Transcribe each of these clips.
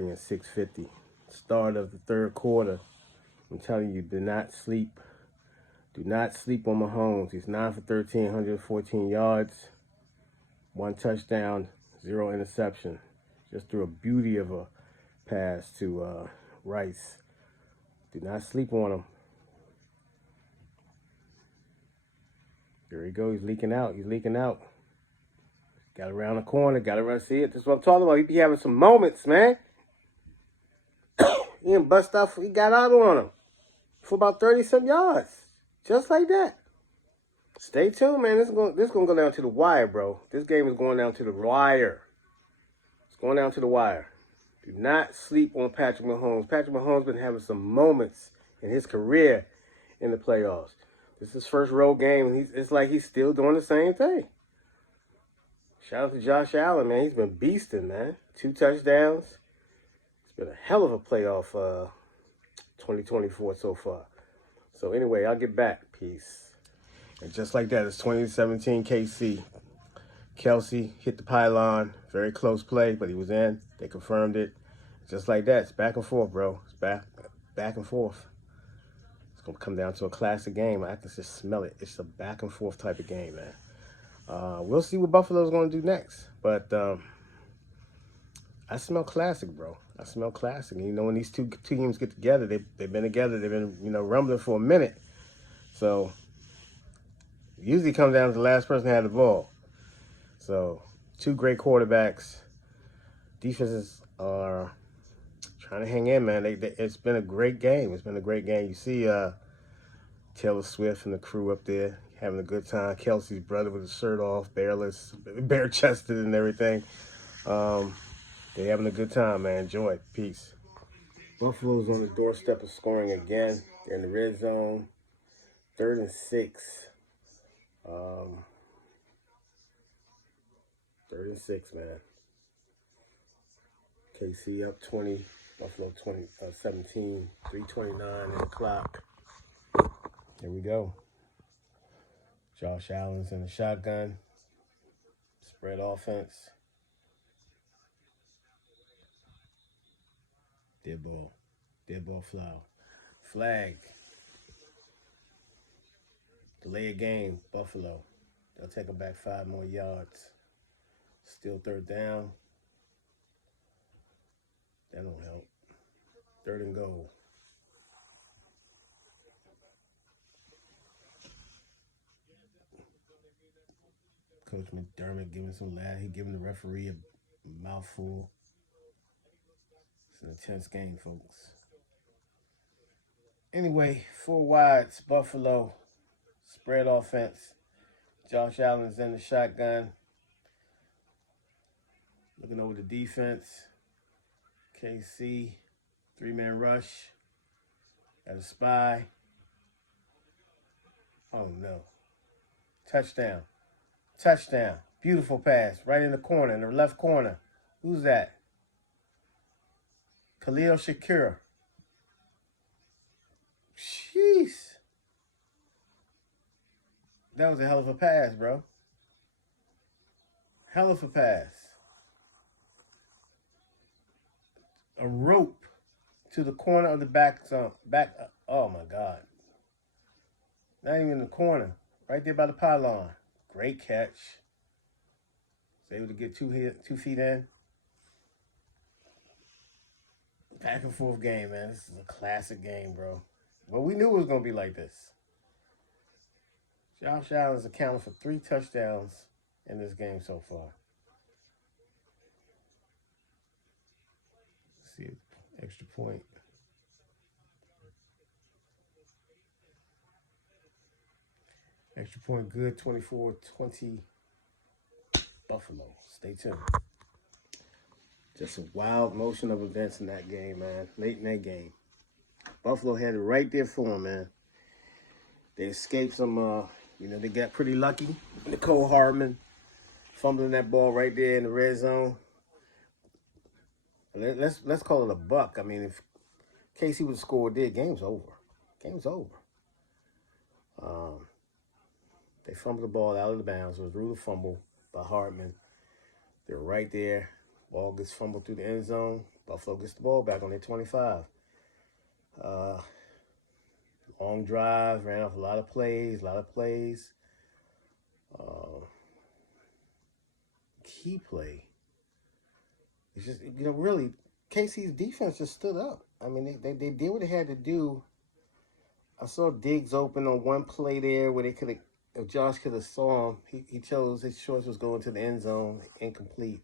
6:30 and 6:50. Start of the third quarter. I'm telling you, do not sleep. Do not sleep on Mahomes. He's 9 for 13, 114 yards, 1 touchdown, 0 interception. Just threw a beauty of a pass to Rice. Do not sleep on him. There he goes. He's leaking out. He's leaking out. Got around the corner. Got around. See it? This is what I'm talking about. He be having some moments, man. He didn't bust off. He got out on him for about 30-some yards. Just like that. Stay tuned, man. This is gonna go down to the wire, bro. This game is going down to the wire. It's going down to the wire. Do not sleep on Patrick Mahomes. Patrick Mahomes been having some moments in his career in the playoffs. This is his first road game, and it's like he's still doing the same thing. Shout out to Josh Allen, man. He's been beasting, man. 2 touchdowns. It's been a hell of a playoff 2024 so far. So anyway, I'll get back. Peace. And just like that, it's 2017 KC. Kelsey hit the pylon. Very close play, but he was in. They confirmed it. Just like that. It's back and forth, bro. It's back and forth. It's going to come down to a classic game. I can just smell it. It's a back and forth type of game, man. We'll see what Buffalo's going to do next. But I smell classic, bro. I smell classic. And, when these two teams get together, they've been together. They've been, rumbling for a minute. So it usually comes down to the last person to have the ball. So 2 great quarterbacks. Defenses are trying to hang in, man. It's been a great game. It's been a great game. You see Taylor Swift and the crew up there having a good time. Kelsey's brother with his shirt off, bare-chested and everything. They're having a good time, man. Enjoy. Peace. Buffalo's on the doorstep of scoring again. They're in the red zone. 3rd and 6. 3rd and 6, man. KC up 20. Buffalo 17. 3:29 in the clock. Here we go. Josh Allen's in the shotgun. Spread offense. Dead ball. Dead ball foul. Flag. Delay a game. Buffalo. They'll take them back 5 more yards. Still 3rd down. That don't help. 3rd and goal. Coach McDermott giving some laugh. He giving the referee a mouthful. It's an intense game, folks. Anyway, 4 wides, Buffalo. Spread offense. Josh Allen's in the shotgun. Looking over the defense. KC, 3-man rush. Got a spy. Oh, no. Touchdown. Touchdown. Beautiful pass. Right in the corner, in the left corner. Who's that? Khalil Shakir. Jeez. That was a hell of a pass, bro. Hell of a pass. A rope to the corner of the back. Oh, my God. Not even in the corner. Right there by the pylon. Great catch. Was able to get 2 feet in. Back and forth game, man. This is a classic game, bro. But we knew it was going to be like this. Josh Allen's accounted for 3 touchdowns in this game so far. Let's see, extra point. Extra point good, 24-20 Buffalo. Stay tuned. Just a wild motion of events in that game, man. Late in that game. Buffalo had it right there for them, man. They escaped some, they got pretty lucky. Nicole Hardman fumbling that ball right there in the red zone. Let's call it a buck. I mean, if KC would have scored there, game's over. Game's over. They fumbled the ball out of the bounds. It was a rule of fumble by Hardman. They're right there. Ball gets fumbled through the end zone. Buffalo gets the ball back on their 25. Uh, Long drive, ran off a lot of plays, Uh, Key play. It's just, really, KC's defense just stood up. I mean, they did what they had to do. I saw Diggs open on one play there where they could have, if Josh could have saw him, he chose, his choice was going to the end zone, incomplete.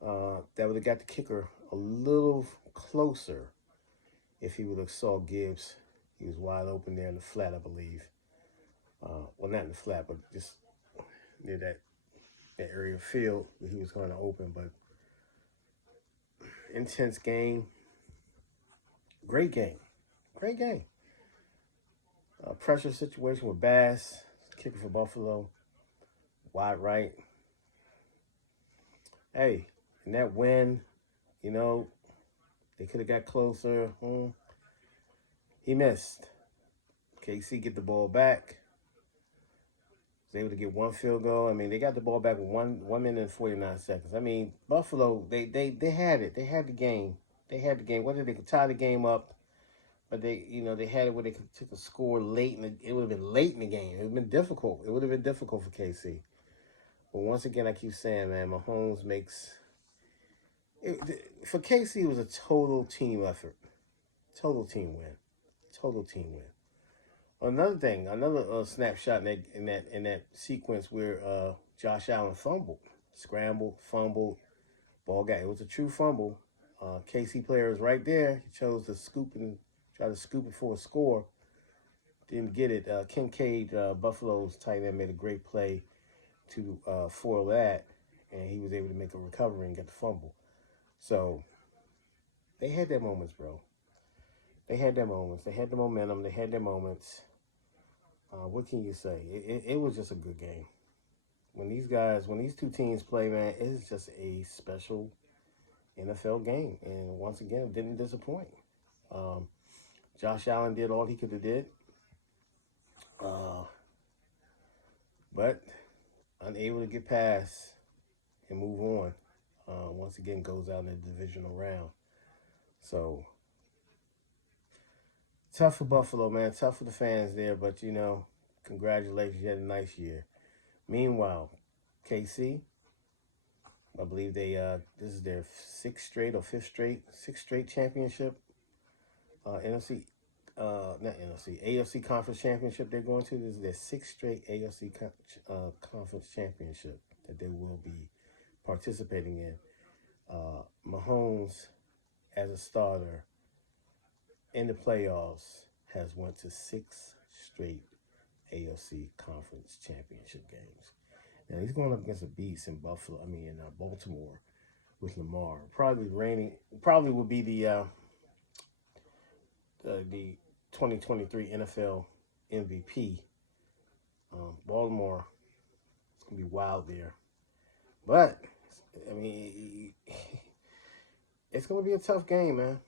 That would have got the kicker a little closer if he would have saw Gibbs. He was wide open there in the flat, I believe. Well, not in the flat, but just near that area of field where he was going to open. But intense game. Great game. Great game. Pressure situation with Bass, kicker for Buffalo. Wide right. Hey, in that win, they could have got closer. He missed. KC get the ball back. Was able to get one field goal. I mean, they got the ball back with 1 minute and 49 seconds. I mean, Buffalo, they had it. They had the game. They had the game. Whether they could tie the game up, but they had it where they could take a score late. It would have been late in the game. It would have been difficult. It would have been difficult for KC. But once again, I keep saying, man, Mahomes makes it, for KC, it was a total team effort. Total team win. Total team win. Another thing, another snapshot in that sequence where Josh Allen scrambled, fumbled, ball got. It was a true fumble. KC player was right there. He chose to try to scoop it for a score. Didn't get it. Kincaid, Buffalo's tight end, made a great play to foil that, and he was able to make a recovery and get the fumble. So they had their moments, bro. They had their moments. They had the momentum. They had their moments. What can you say? It was just a good game. When these two teams play, man, it's just a special NFL game. And once again, it didn't disappoint. Josh Allen did all he could have did. But unable to get past and move on. Once again, goes out in the divisional round. So, tough for Buffalo, man. Tough for the fans there. But, congratulations. You had a nice year. Meanwhile, KC, I believe this is their sixth straight championship. NFC, not NFC, AFC Conference Championship they're going to. This is their sixth straight AFC Conference Championship that they will be participating in. Mahomes, as a starter in the playoffs, has went to 6 straight AFC Conference Championship games. Now he's going up against a beast in Baltimore with Lamar. Probably will be the 2023 NFL MVP. Baltimore, it's gonna be wild there, but I mean, it's gonna be a tough game, man.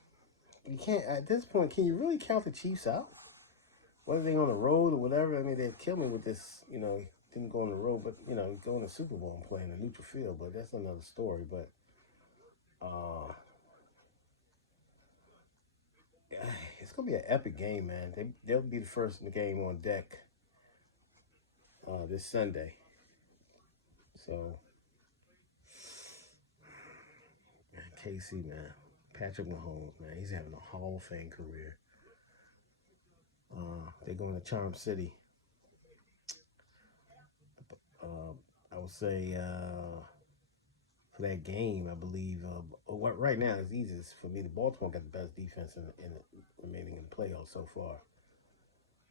You can't at this point. Can you really count the Chiefs out? Whether they're on the road or whatever. I mean, they'd kill me with this. Didn't go on the road, but going to the Super Bowl and playing a neutral field. But that's another story. But it's gonna be an epic game, man. They'll be the first in the game on deck this Sunday. So, man, KC, man, Patrick Mahomes, man, he's having a Hall of Fame career. They're going to Charm City. I would say for that game, I believe. Right now, it's easiest for me. The Baltimore got the best defense in remaining in the playoffs so far.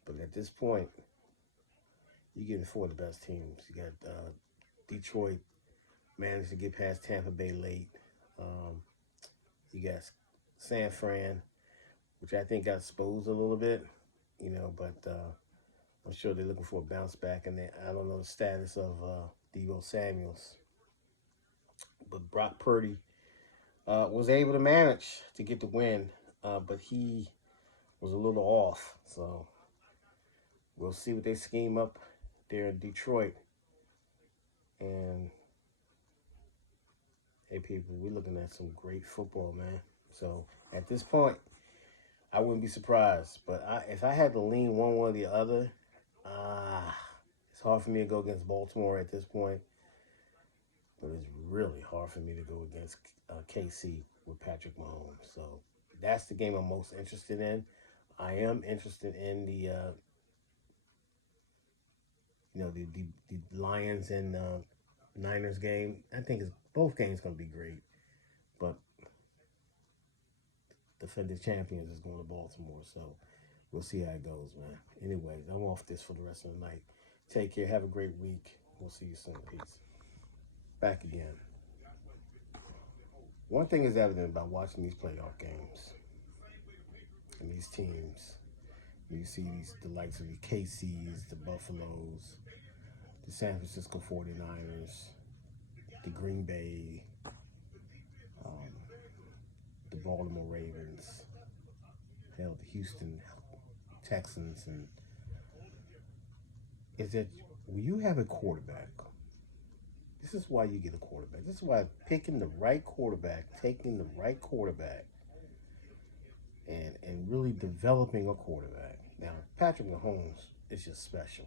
But at this point, you're getting four of the best teams. You got Detroit managed to get past Tampa Bay late. You got San Fran, which I think got exposed a little bit, but I'm sure they're looking for a bounce back. And I don't know the status of Deebo Samuels. But Brock Purdy was able to manage to get the win, but he was a little off. So we'll see what they scheme up there in Detroit. And Hey, people, we're looking at some great football, man. So at this point, I wouldn't be surprised. But if I had to lean one way or the other, uh, it's hard for me to go against Baltimore at this point. But it's really hard for me to go against KC with Patrick Mahomes. So that's the game I'm most interested in. I am interested in the Lions and Niners game. I think both games going to be great, but defending champions is going to Baltimore, so we'll see how it goes, man. Anyways, I'm off this for the rest of the night. Take care. Have a great week. We'll see you soon. Peace. Back again. One thing is evident about watching these playoff games and these teams. You see the likes of the KCs, the Buffaloes, the San Francisco 49ers, the Green Bay, the Baltimore Ravens, hell, the Houston Texans, and is that when you have a quarterback, this is why you get a quarterback. This is why picking the right quarterback, taking the right quarterback, and really developing a quarterback. Now, Patrick Mahomes is just special.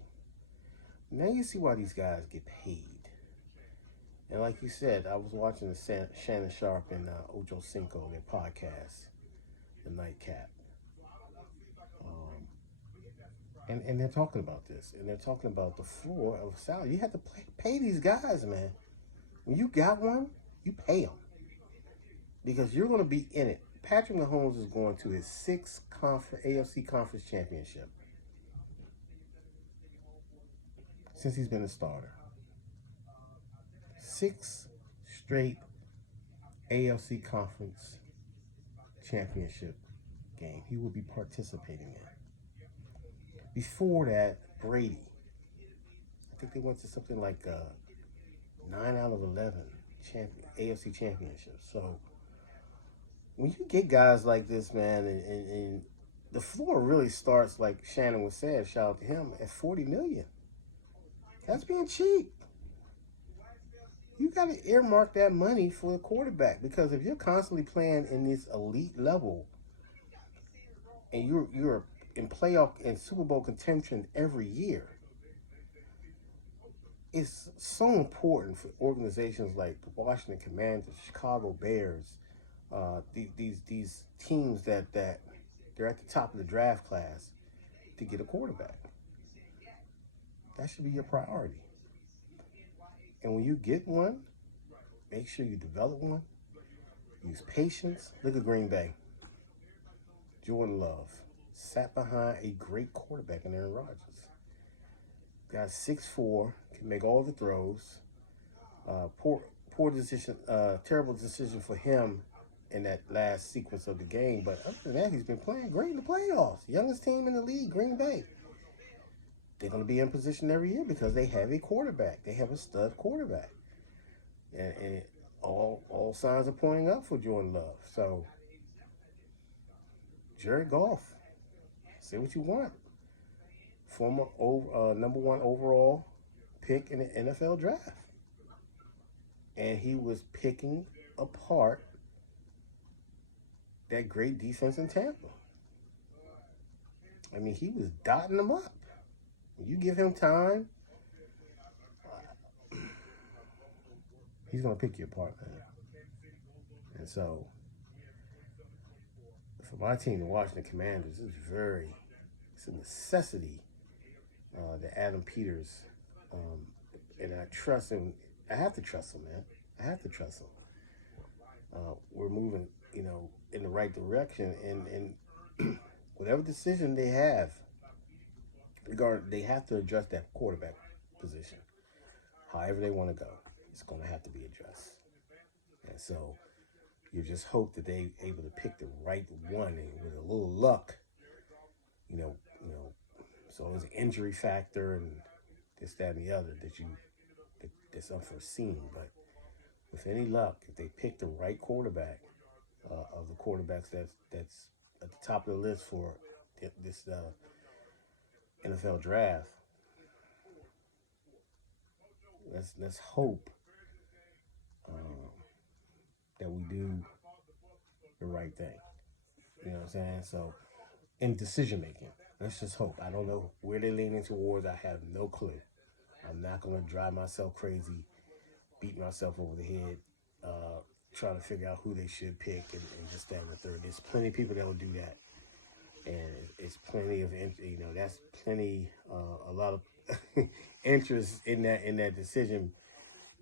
Now you see why these guys get paid. And like you said, I was watching the Shannon Sharp and Ocho Cinco, their podcast, The Nightcap. And they're talking about this. And they're talking about the floor of salary. You have to pay these guys, man. When you got one, you pay them. Because you're going to be in it. Patrick Mahomes is going to his sixth AFC Conference Championship since he's been a starter. 6 straight AFC Conference Championship game he will be participating in. Before that, Brady. I think they went to something like 9 out of 11 AFC championships. So when you get guys like this, man, and the floor really starts, like Shannon was saying, shout out to him, at $40 million. That's being cheap. You got to earmark that money for a quarterback, because if you're constantly playing in this elite level and you're in playoff and Super Bowl contention every year, it's so important for organizations like the Washington Commanders, Chicago Bears, these teams that they're at the top of the draft class to get a quarterback. That should be your priority. And when you get one, make sure you develop one. Use patience. Look at Green Bay. Jordan Love sat behind a great quarterback in Aaron Rodgers. Guy's 6'4", can make all the throws. Poor decision, terrible decision for him in that last sequence of the game. But other than that, he's been playing great in the playoffs. Youngest team in the league, Green Bay. They're going to be in position every year because they have a quarterback. They have a stud quarterback. And all signs are pointing up for Jordan Love. So, Jared Goff, say what you want. Former number 1 overall pick in the NFL draft. And he was picking apart that great defense in Tampa. I mean, he was dotting them up. You give him time, he's going to pick you apart, man. And so, for my team, the Washington Commanders, it's a necessity that Adam Peters, and I trust him. I have to trust him, man. I have to trust him. We're moving, in the right direction, and whatever decision they have, they have to address that quarterback position. However they want to go, it's going to have to be addressed. And so you just hope that they're able to pick the right one, and with a little luck, so there's an injury factor and this, that, and the other that's unforeseen. But with any luck, if they pick the right quarterback, of the quarterbacks that's at the top of the list for this NFL draft, let's hope that we do the right thing. You know what I'm saying? So, in decision making, let's just hope. I don't know where they're leaning towards. I have no clue. I'm not going to drive myself crazy, beat myself over the head, trying to figure out who they should pick and just stand the third. There's plenty of people that will do that. And it's plenty of, that's plenty, a lot of interest in that decision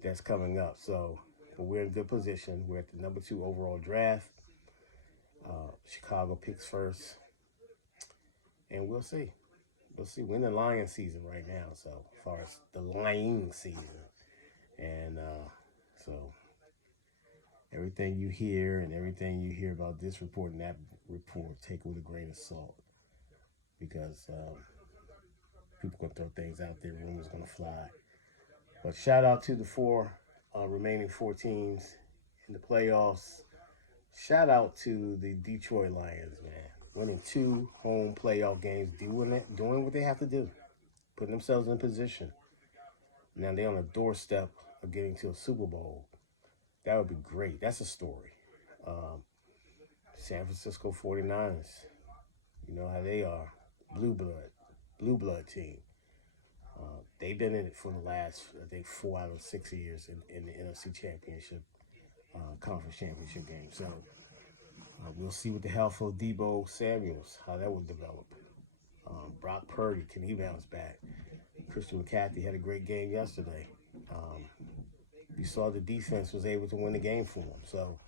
that's coming up. So, but we're in good position. We're at the number 2 overall draft. Chicago picks first, and we'll see. We'll see. We're in the lion season right now. So, as far as the lying season, and so everything you hear and everything you hear about this report and that report, take it with a grain of salt, because people gonna throw things out there, rumors gonna fly. But shout out to the remaining 4 teams in the playoffs. Shout out to the Detroit Lions, man. Winning 2 home playoff games, doing what they have to do, putting themselves in position. Now they're on a doorstep of getting to a Super Bowl. That would be great. That's a story. San Francisco 49ers, you know how they are. Blue blood team. They've been in it for the last, I think, 4 out of 6 years in the NFC Championship, Conference Championship game. So we'll see with the health of Deebo Samuels, how that will develop. Brock Purdy, can he bounce back? Christian McCaffrey had a great game yesterday. We saw the defense was able to win the game for them. So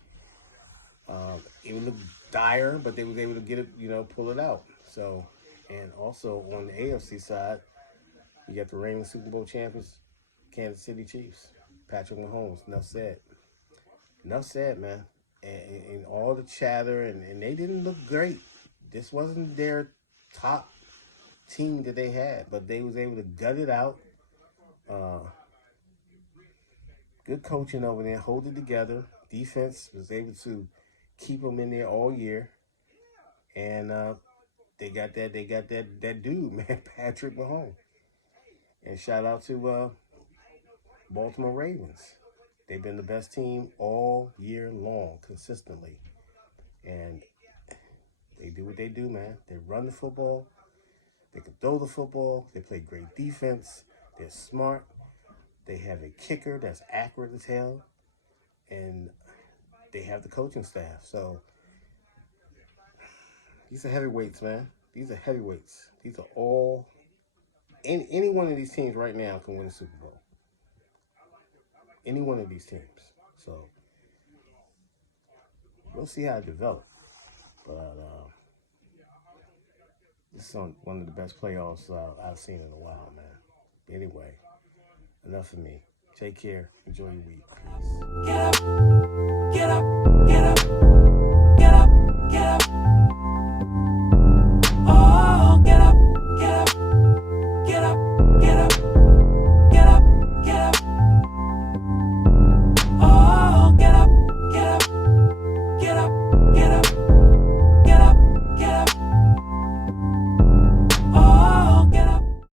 it would look dire, but they was able to get it, pull it out. So, and also on the AFC side, you got the reigning Super Bowl champions, Kansas City Chiefs, Patrick Mahomes. Enough said, man. And all the chatter, and they didn't look great. This wasn't their top team that they had, but they was able to gut it out. Good coaching over there, hold it together. Defense was able to keep them in there all year, and they got that dude, man, Patrick Mahomes. And shout out to Baltimore Ravens. They've been the best team all year long, consistently. And they do what they do, man. They run the football. They can throw the football. They play great defense. They're smart. They have a kicker that's accurate as hell. And they have the coaching staff. So these are heavyweights, man. These are heavyweights. These are all... Any one of these teams right now can win a Super Bowl. Any one of these teams. So we'll see how it develops. But this is one of the best playoffs I've seen in a while, man. Anyway, enough of me. Take care. Enjoy your week. Peace.